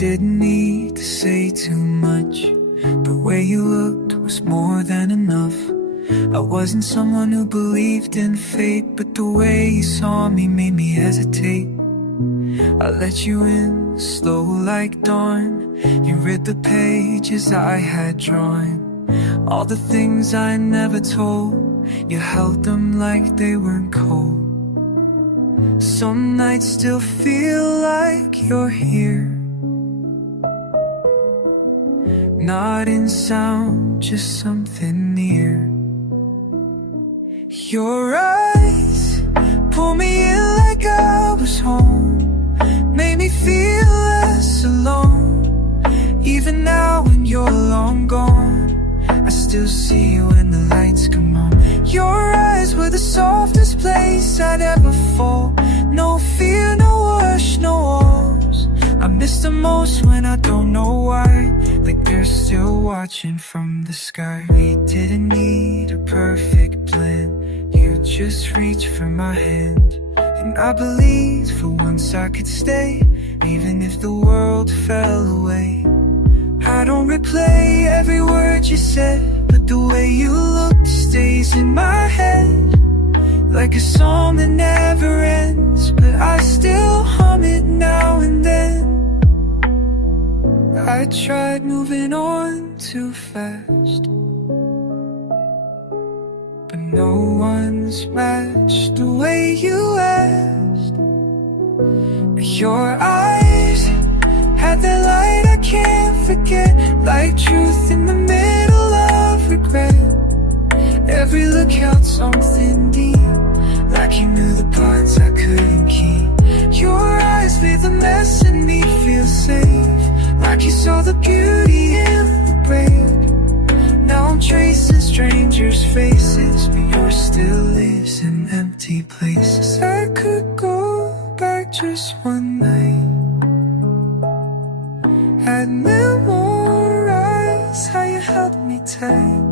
didn't need to say too much. The way you looked was more than enough. I wasn't someone who believed in fate, but the way you saw me made me hesitate. I let you in, slow like dawn. You read the pages I had drawn. All the things I never told, you held them like they weren't cold. Some nights still feel like you're here, not in sound, just something near. Your eyes pull me in like I was home, made me feel less alone. Even now when you're long gone, I still see you when the lights come on. Your eyes were the softest place I'd ever fall. No fear, no rush, no walls. I miss the most when I don't know why, like they're still watching from the sky. We didn't need a perfect blend, you just reached for my hand. And I believed for once I could stay, even if the world fell away. I don't replay every word you said, but the way you looked stays in my head, like a song that never ends. But I still hum it now and then. I tried moving on too fast, but no one's matched the way you asked. Your eyes had that light I can't forget, like truth in the middle of regret. Every look held something deep, like you knew the parts I couldn't keep. Your eyes made the mess in me feel safe, like you saw the beauty in the break. Now I'm tracing strangers' faces, but yours still lives in empty places. I could go back just one night, had memorized how you held me tight,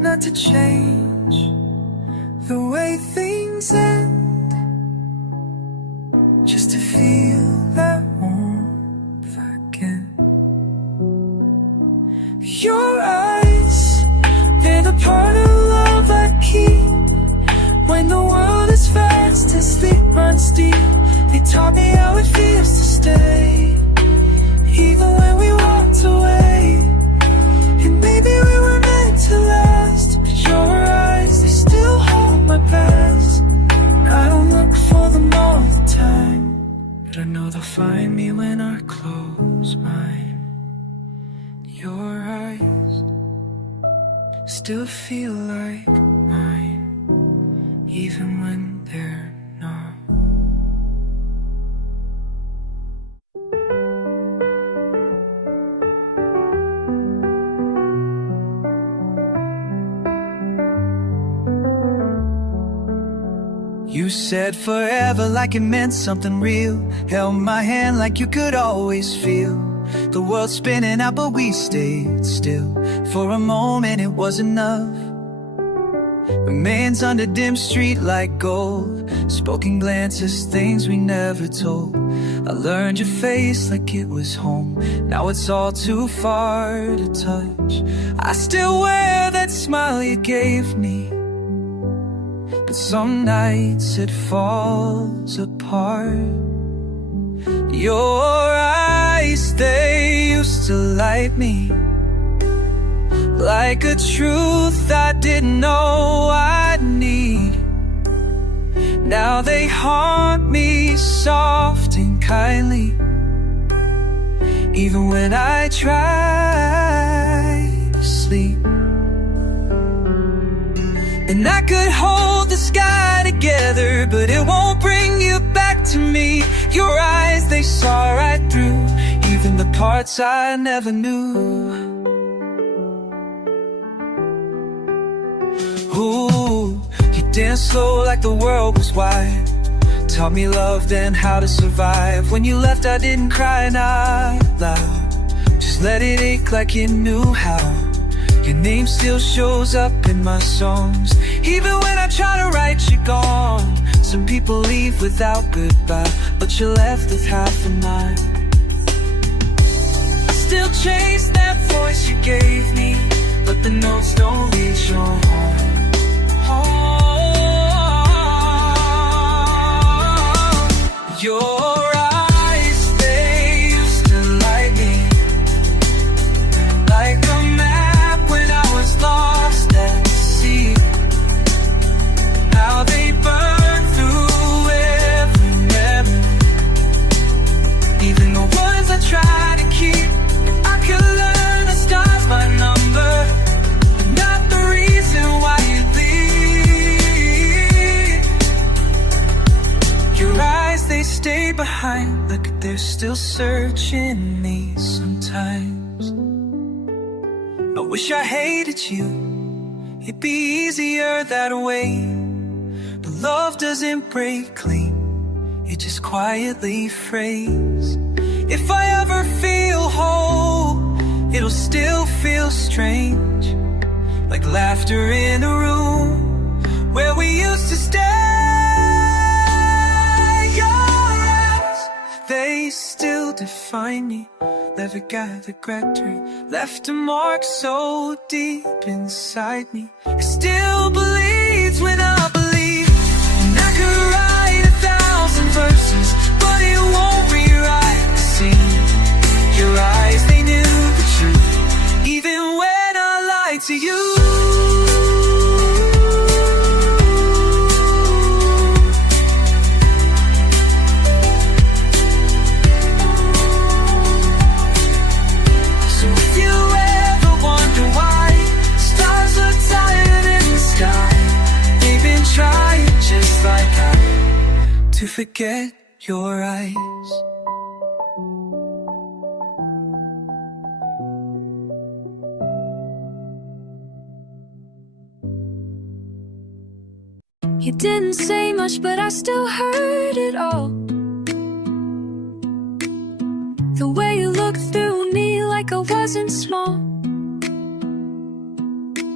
not to change the way things end, just to feel that warmth again. Your eyes, they're the part of love I keep. When the world is fast and sleep runs deep, they taught me how it feels to stay, even when we walked away. And maybe we were meant to last, but your eyes, they still hold my past. I don't look for them all the time, but I know they'll find me when I close mine. Your eyes still feel like mine, even when they're not. You said forever like it meant something real, held my hand like you could always feel the world spinning out, but we stayed still. For a moment it was enough, remains under dim street like gold, spoken glances, things we never told. I learned your face like it was home, now it's all too far to touch. I still wear that smile you gave me, but some nights it falls apart. Your eyes, they used to light me like a truth I didn't know I'd need. Now they haunt me soft and kindly, even when I try to sleep. And I could hold the sky together, but it won't bring you back to me. Your eyes, they saw right through even the parts I never knew. Ooh, you danced slow like the world was wide, taught me love then how to survive. When you left I didn't cry not loud, just let it ache like you knew how. Your name still shows up in my songs, even when I try to write you gone. Some people leave without goodbye, but you're left with half a night. I still chase that voice you gave me, but the notes don't reach your heart. Your eyes, they used to light me like a map when I was lost at sea. Now they burn through every memory, even the ones I try to keep. I could learn the stars by number, but not the reason why you leave. Your eyes, they stay behind, like they're still searching me sometimes. I wish I hated you, it'd be easier that way. But love doesn't break clean, it just quietly frays. If I ever feel whole, it'll still feel strange, like laughter in a room where we used to stay. They still define me, never got the regret, left a mark so deep inside me. It still bleeds when I believe, and I could write 1,000 verses, but it won't rewrite the scene. Your eyes, they knew the truth, even when I lied to you. To forget your eyes. You didn't say much, but I still heard it all. The way you looked through me like I wasn't small.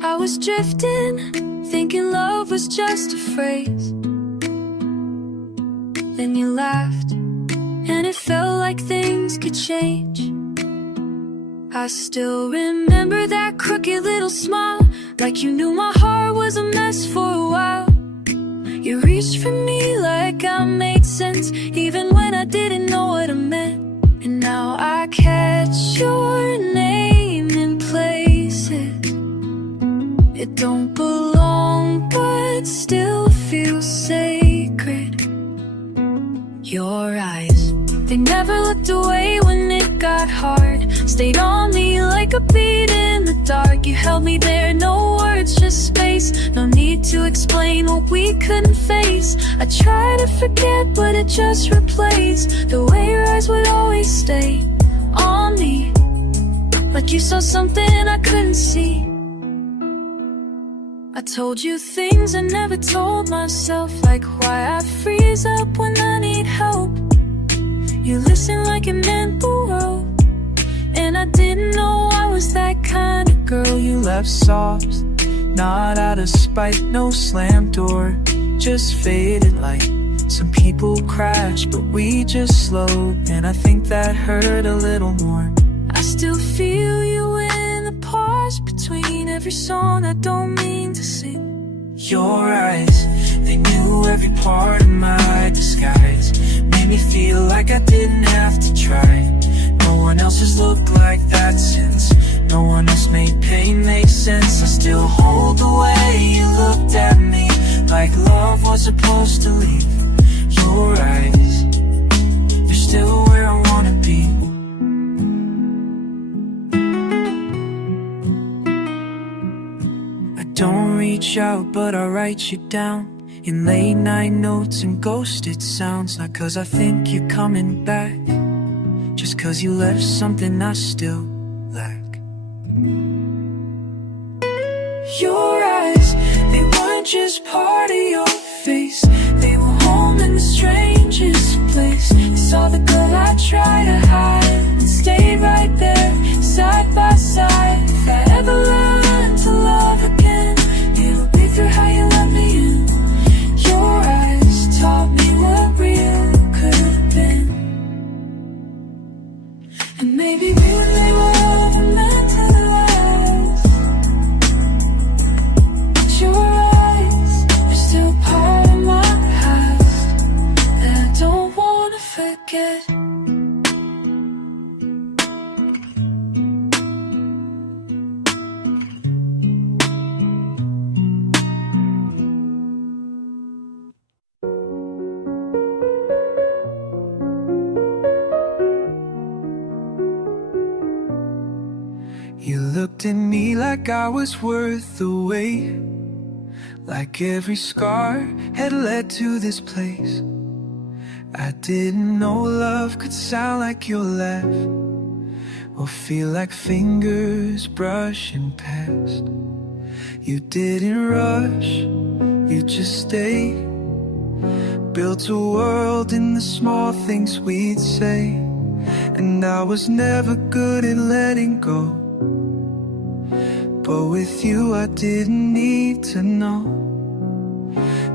I was drifting, thinking love was just a phrase. Then you laughed, and it felt like things could change. I still remember that crooked little smile, like you knew my heart was a mess for a while. You reached for me like I made sense, even when I didn't know what I meant. And now I catch your name in places it don't belong, but still feels sacred. Your eyes, they never looked away when it got hard. Stayed on me like a beat in the dark. You held me there, no words, just space. No need to explain what we couldn't face. I try to forget, but it just replays the way your eyes would always stay on me, like you saw something I couldn't see. I told you things I never told myself, like why I freeze up when I need help. You listen like it meant the world, and I didn't know I was that kind of girl. You left soft, not out of spite, no slam door, just faded light. Some people crash, but we just slowed, and I think that hurt a little more. I still feel you in the pause between every song I don't mean to sing. Your eyes, they knew every part of my disguise. Made me feel like I didn't have to try. No one else has looked like that since. No one else made pain make sense. I still hold the way you looked at me, like love was supposed to leave. Your eyes, they're still where I wanna be. I don't reach out, but I write you down in late night notes and ghosted sounds. Not cause I think you're coming back, just cause you left something I still lack. Your eyes, they weren't just part of your face, they were home in the strangest place. They saw the girl I tried to hide and stayed right there, side by side. If I ever learn to love again, it'll be through how you let me in. Your eyes taught Maybe we were never meant to last, but your eyes are still part of my past that I don't wanna forget. You looked at me like I was worth the wait, like every scar had led to this place. I didn't know love could sound like your laugh, or feel like fingers brushing past. You didn't rush, you just stayed, built a world in the small things we'd say. And I was never good at letting go, but with you I didn't need to know.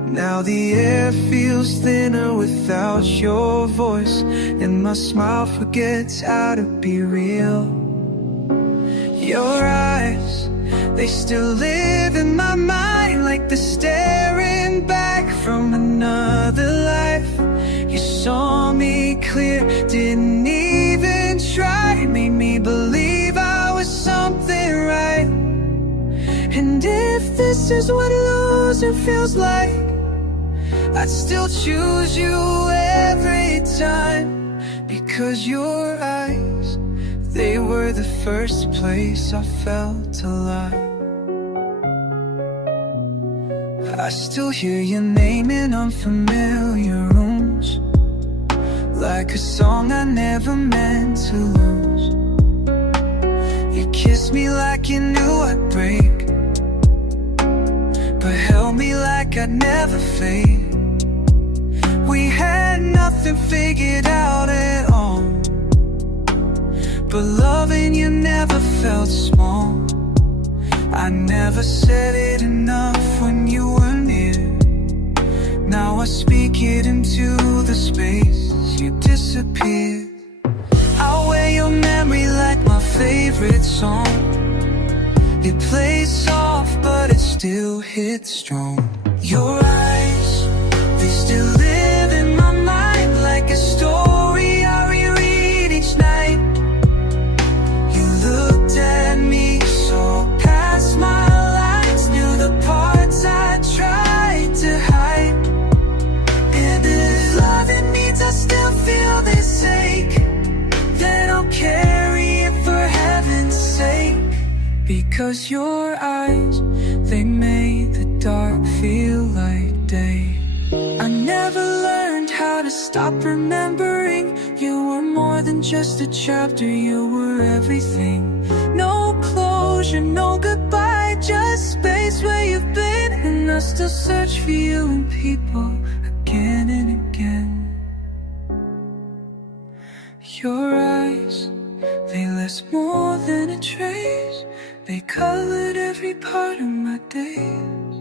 Now the air feels thinner without your voice, and my smile forgets how to be real. Your eyes, they still live in my mind, like they're staring back from another life. You saw me clear, didn't even try, made me believe I was something right. And if this is what losing feels like, I'd still choose you every time. Because your eyes, they were the first place I felt alive. I still hear your name in unfamiliar rooms, like a song I never meant to lose. You kissed me like you knew I'd break, but held me like I'd never fade. We had nothing figured out at all, but loving you never felt small. I never said it enough when you were near. Now I speak it into the space you disappeared. I'll wear your memory like my favorite song. It plays soft, but it still hits strong. Your eyes, they still live in my mind, like a story I reread each night. You looked at me so past my lines, knew the parts I tried to hide. And if loving means I still feel this ache, then I'll carry it for heaven's sake. Because your eyes, they made the dark feel like day. I never learned how to stop remembering. You were more than just a chapter, you were everything. No closure, no goodbye, just space where you've been. And I still search for you in people again and again. Your eyes, they left more than a trace. They colored every part of my days.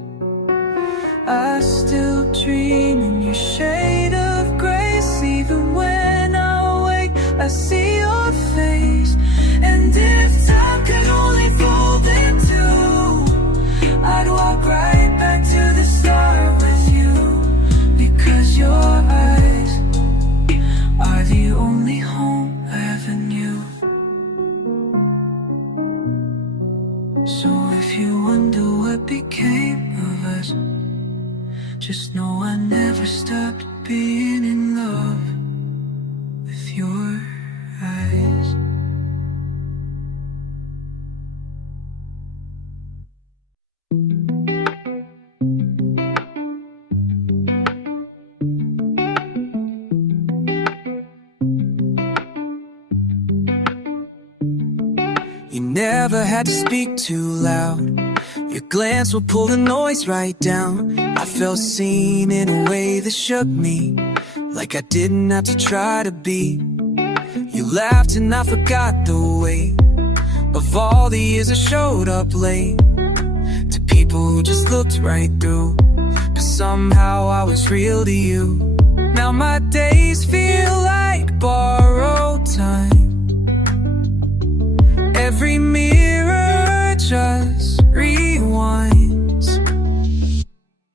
I still dream in your shade of grace. Even when I wake, I see your face. And if time could only fold in two, I'd walk right back to the start with you. Because your eyes are the only home I ever knew. So if you wonder what became of us, just know I never stopped being in love with your eyes. You never had to speak too loud. Your glance will pull the noise right down. I felt seen in a way that shook me, like I didn't have to try to be. You laughed and I forgot the weight of all the years I showed up late to people who just looked right through. But somehow I was real to you. Now my days feel like borrowed time, every mirror just rewinds.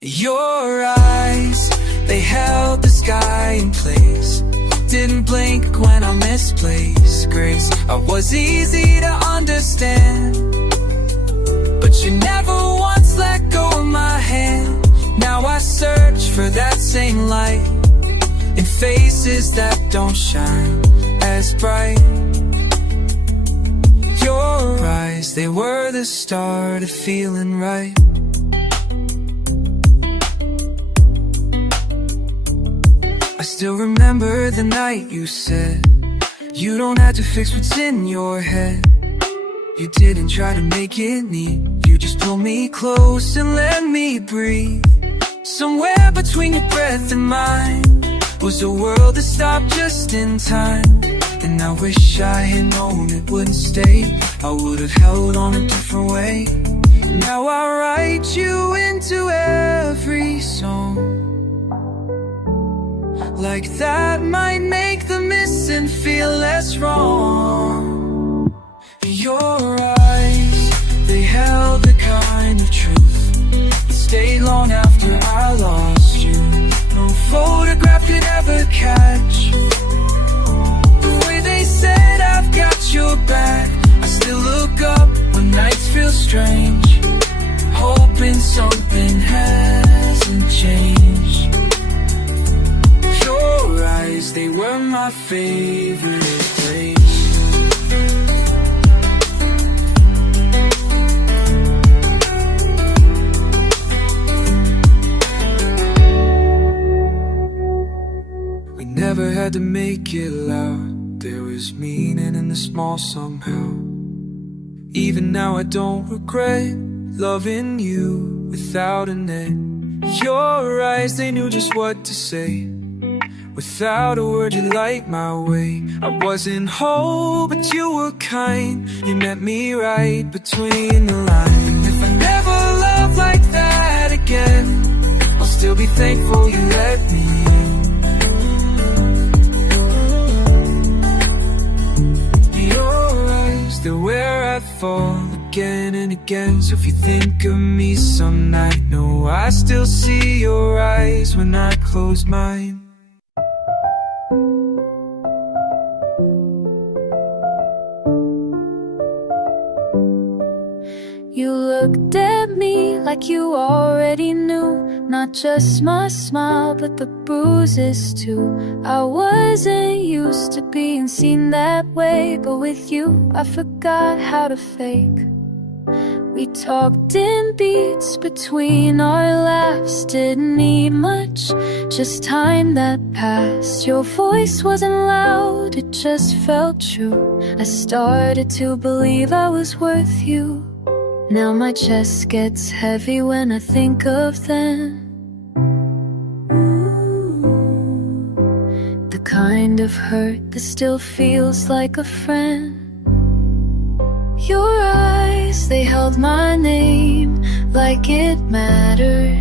Your eyes, they held the sky in place. Didn't blink when I misplaced grace. I was easy to understand, but you never once let go of my hand. Now I search for that same light in faces that don't shine as bright. Your eyes, they were the start of feeling right. I still remember the night you said you don't have to fix what's in your head. You didn't try to make it neat, you just pulled me close and let me breathe. Somewhere between your breath and mine was a world that stopped just in time. And I wish I had known it wouldn't stay. I would have held on a different way. Now I write you into every song. Like that might make the missing feel less wrong. Your eyes, they held the kind of truth that stayed long after I lost you. No photograph could ever catch the way they said I've got your back. I still look up when nights feel strange, hoping something hasn't changed. Your eyes, they were my favorite place. We never had to make it loud. There was meaning in the small somehow. Even now I don't regret loving you without a net. Your eyes, they knew just what to say. Without a word, you light my way. I wasn't whole, but you were kind. You met me right between the lines. If I never love like that again, I'll still be thankful you let me in. Your eyes, they're where I fall again and again. So if you think of me some night, no, I still see your eyes when I close mine. You looked at me like you already knew, not just my smile, but the bruises too. I wasn't used to being seen that way, but with you, I forgot how to fake. We talked in beats between our laughs, didn't need much, just time that passed. Your voice wasn't loud, it just felt true. I started to believe I was worth you. Now my chest gets heavy when I think of them. The kind of hurt that still feels like a friend. Your eyes, they held my name like it mattered.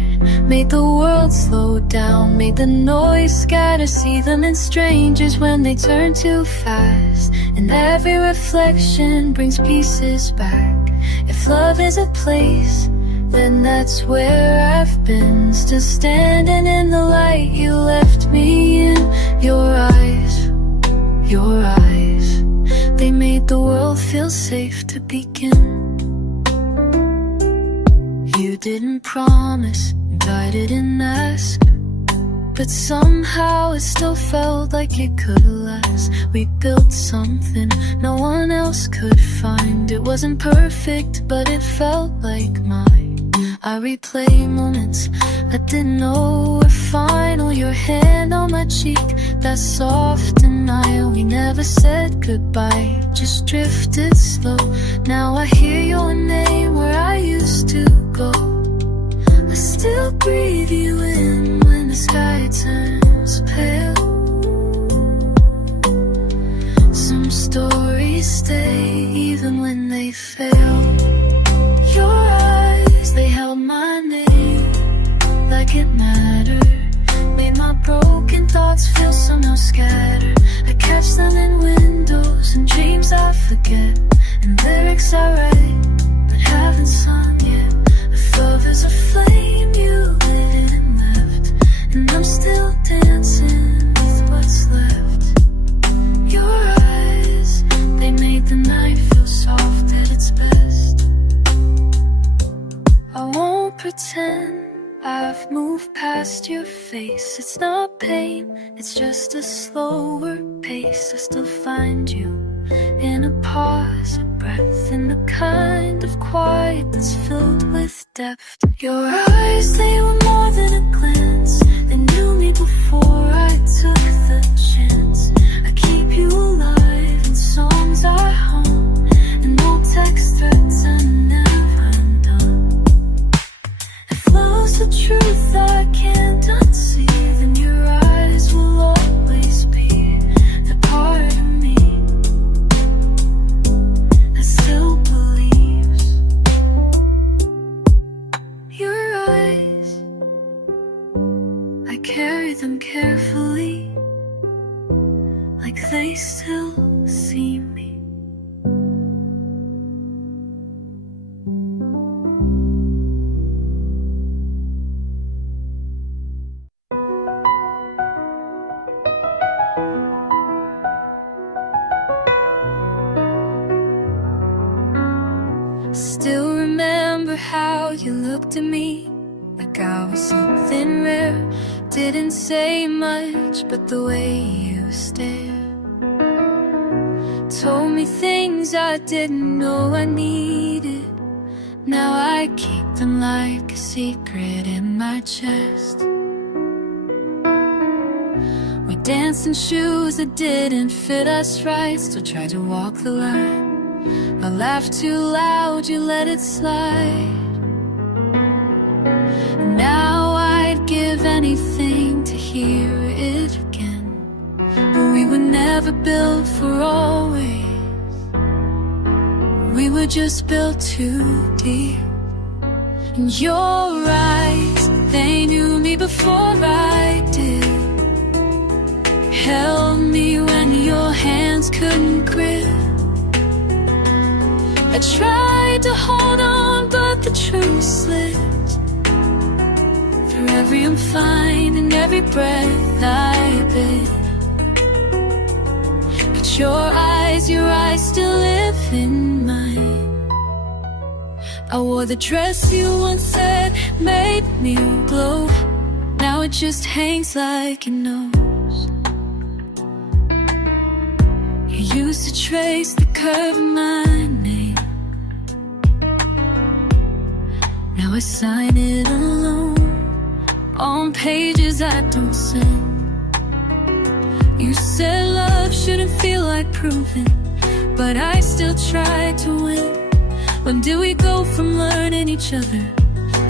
Made the world slow down, made the noise scatter. See them in strangers when they turn too fast. And every reflection brings pieces back. If love is a place, then that's where I've been. Still standing in the light you left me in. Your eyes, they made the world feel safe to begin. You didn't promise, and I didn't ask, but somehow it still felt like it could last. We built something no one else could find. It wasn't perfect, but it felt like mine. I replay moments I didn't know were final. Your hand on my cheek, that soft denial. We never said goodbye, just drifted slow. Now I hear your name where I used to go. I still breathe you in when the sky turns pale. Some stories stay even when they fail. Your eyes, they held my name like it mattered. Made my broken thoughts feel somehow scattered. I catch them in windows and dreams names I forget and lyrics I write but haven't sung yet. If love is a flame you lit and left, and I'm still dancing with what's left. Your eyes, they made the night feel soft at its best. I won't pretend I've moved past your face. It's not pain, it's just a slower pace. I still find you in a pause, a breath, in the kind of quiet that's filled with depth. Your eyes, they were more than a glance. They knew me before I took the chance. I keep you alive in songs I hum, and old text threads I never done. If love's the truth I can't unsee, then your eyes will always be the part of me that still believes. Your eyes, I carry them carefully, like they still see me. Still remember how you looked at me like I was something rare. Didn't say much, but the way you stared told me things I didn't know I needed. Now I keep them like a secret in my chest. We danced in shoes that didn't fit us right, still tried to walk the line. I laughed too loud, you let it slide. Now I'd give anything to hear it again, but we were never built for always. We were just built too deep. In your eyes, they knew me before I did. Held me when your hands couldn't grip. I tried to hold on, but the truth slipped through every I'm fine and every breath I bit. But your eyes still live in mine. I wore the dress you once said made me glow. Now it just hangs like your nose. You used to trace the curve of my name. Now I sign it alone on pages I don't send. You said love shouldn't feel like proving, but I still try to win. When did we go from learning each other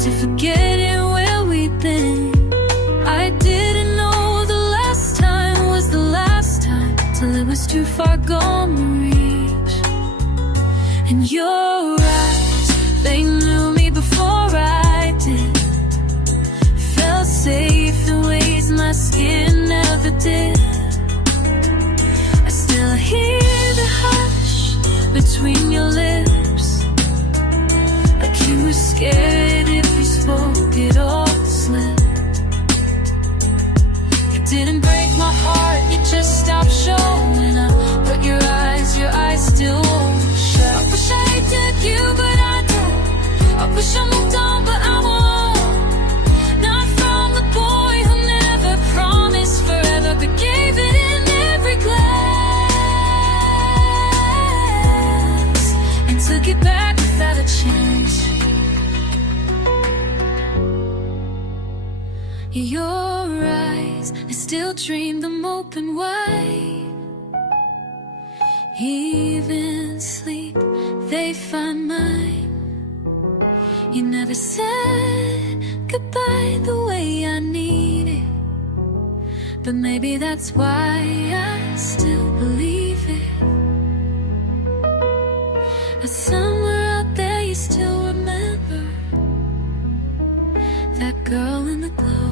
to forgetting where we've been? I didn't know the last time was the last time, till it was too far gone to reach. And your eyes, they knew me before I did. Felt safe in ways my skin never did. I still hear the hush between your lips, like you were scared if we spoke it all slipped. It didn't break my heart, you just stopped showing up. But your eyes still won't shut. I wish I did you, but I don't. I wish I moved on, but I won't. Not from the boy who never promised forever, but gave it in every glance, and took it back without a chance. Your eyes, I still dream them open wide. Even sleep, they find mine. You never said goodbye the way I need it, but maybe that's why I still believe it. But somewhere out there you still remember that girl in the glow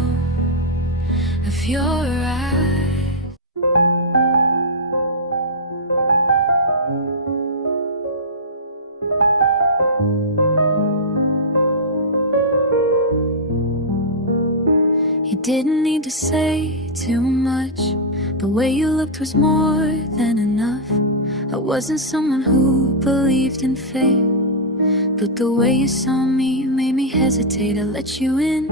of your eyes. didn't need to say too much. The way you looked was more than enough. I wasn't someone who believed in fate, but the way you saw me made me hesitate. I let you in,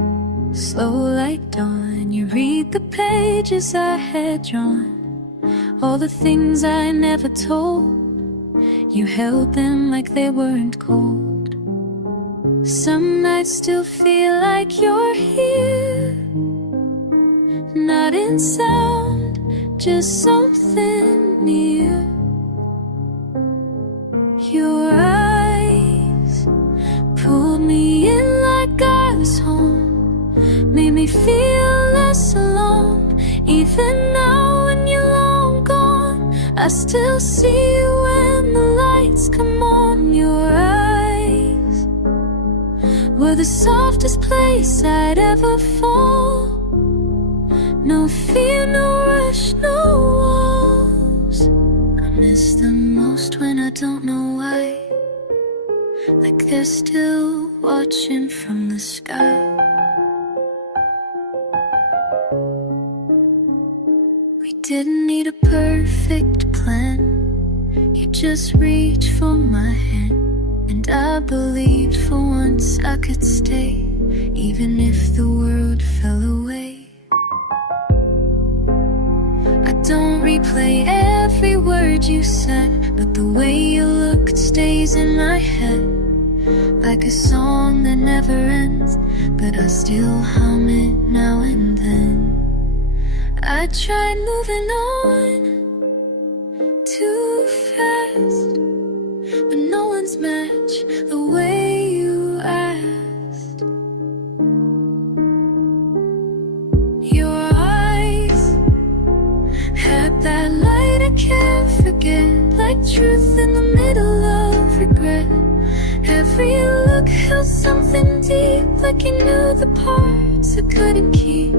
slow like dawn. You read the pages I had drawn, all the things I never told. You held them like they weren't cold. Some nights still feel like you're here, not in sound, just something near. Your eyes pulled me in like I was home, made me feel less alone. Even now when you're long gone, I still see you when the lights come on. Your eyes were the softest place I'd ever fall. No fear, no rush, no walls. I miss them most when I don't know why, like they're still watching from the sky. We didn't need a perfect plan, you just reached for my hand, and I believed for once I could stay, even if the world fell away. I don't replay every word you said, but the way you looked stays in my head, like a song that never ends, but I still hum it now and then. I tried moving on too fast, but no one's match the way you asked. Your eyes had that light I can't forget, like truth in the middle of regret. Every look held something deep, like you knew the parts I couldn't keep.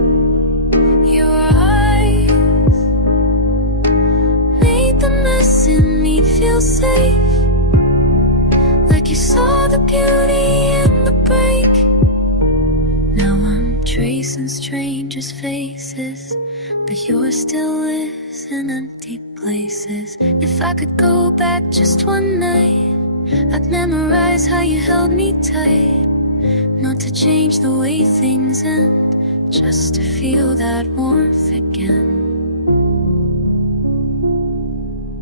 Your eyes made the mess in me feel safe, like you saw the beauty in the break. Now I'm tracing strangers' faces, but yours still lives in empty places. If I could go back just one night, I'd memorize how you held me tight, not to change the way things end, just to feel that warmth again.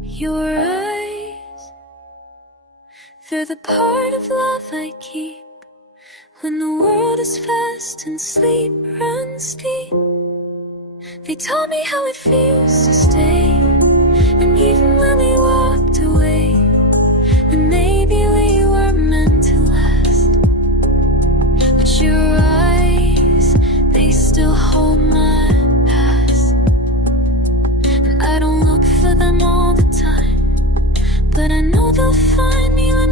Your eyes, they're the part of love I keep, when the world is fast and sleep runs deep. They taught me how it feels to stay, and even when we walked away, and maybe we were meant to last, but your eyes, they still hold my past. And I don't look for them all the time, but I know they'll find me when